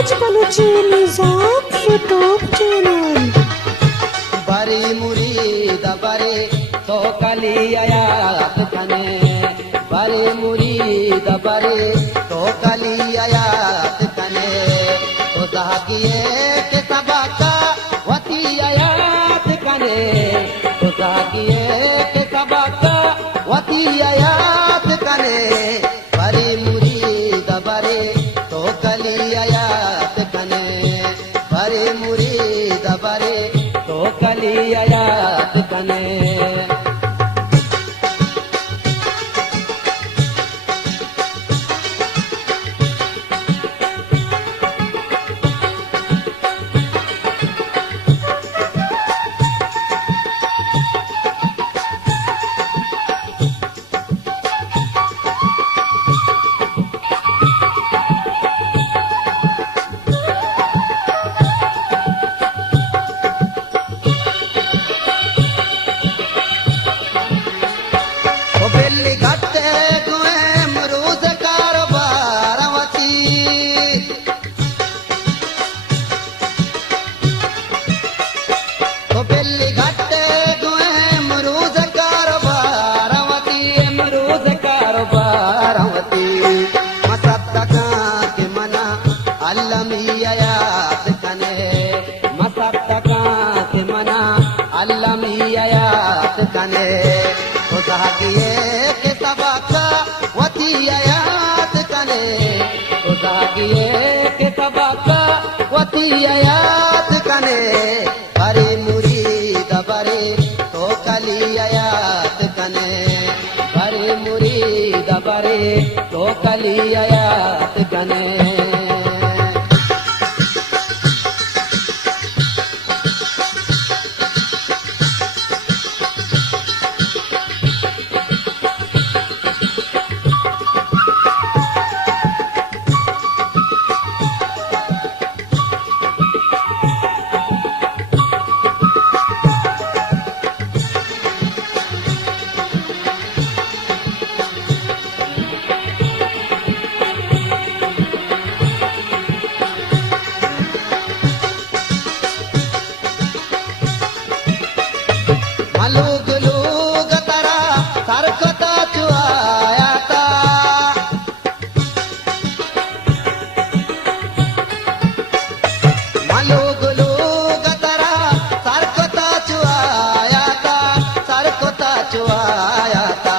मुमताज बलूची निजाम YouTube channel. बरी मुरीद बरे तो कली आयात कने, बरी मुरीद बरे तो कली आयात कने, तो जागिए के सबका वती आयात कने, तो जागिए के सबका वती आयात कने, बरी मुरीद बरे तो कली आयात कने, बरी मुरीद बरे तो कली आयात कने। बेली घटे गुए मरूद कारोबार वती, तो बेली घटे गुए मरूद कारोबार वती, मरूद कारोबार वती, मसद्दका के मना अल्लमी आयात कने, मसद्दका के मना अल्लमी आयात कने, जागिए के सबका वती आयात कने, तो जागिए के सबका वती आयात कने, बरी मुरीद बरे तो कली आयात कने, बरी मुरीद बरे तो कली आयात कने। मलूग लूग तरा सरकता चुआयाता, मलूग लूग तरा सरकता चुआयाता, सरकता चुआयाता,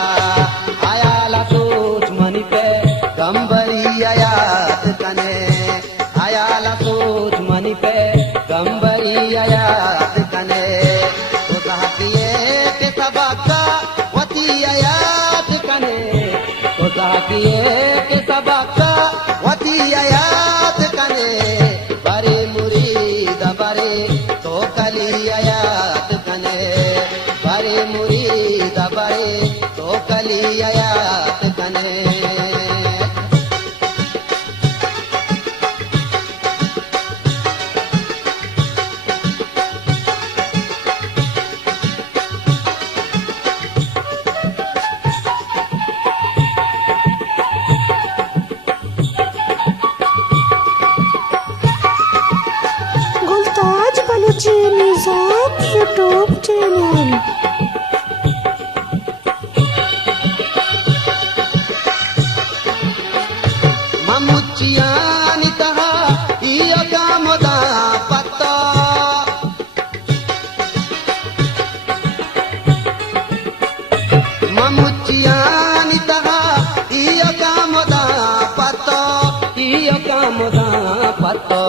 आयाला सोच मनी पे गंबरी आयात कने, आयाला सोच मनी पे गंबरी आयात कने, तो जागिए के सबका वती आयात कने, तो जागिए के सबका वती आयात कने, बरे मुरीद बरे तो कली आयात कने, बरे मुरीद बरे तो कली आयात कने। मुमताज बलूची निजाम यूट्यूब चैनल। ममुचियानी तहा इयो कामदा पत्ता, ममुचियानी तहा इयो कामदा पत्ता, इयो कामदा पत्ता,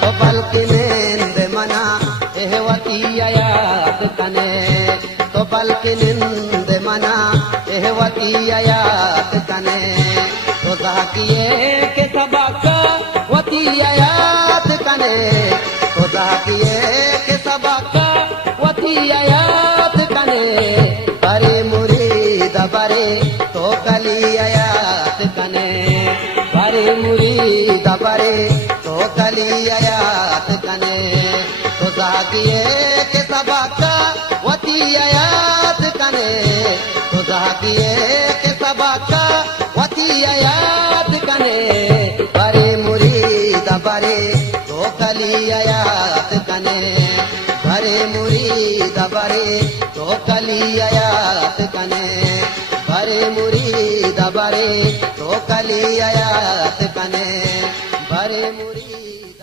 तो बल्कि निंद मना एहवती आयात कने, तो बल्कि निंद मना एहवती आयात कने, तो जागिए के सबका वती आयात कने, तो जागिए के सबका वती आयात कने, बरे मुरीद बरे तो कली आयात कने, बरे मुरीद बरे तो कली आयात कने, तो जागिए के सबका वती आयात कने, तो जागिए के सबका वती आयात कने, बरे मुरीद बरे मुरीद बरे तो कली आयात कने भरे मुरीद बरे तो कली आयात कने भरे मुरीद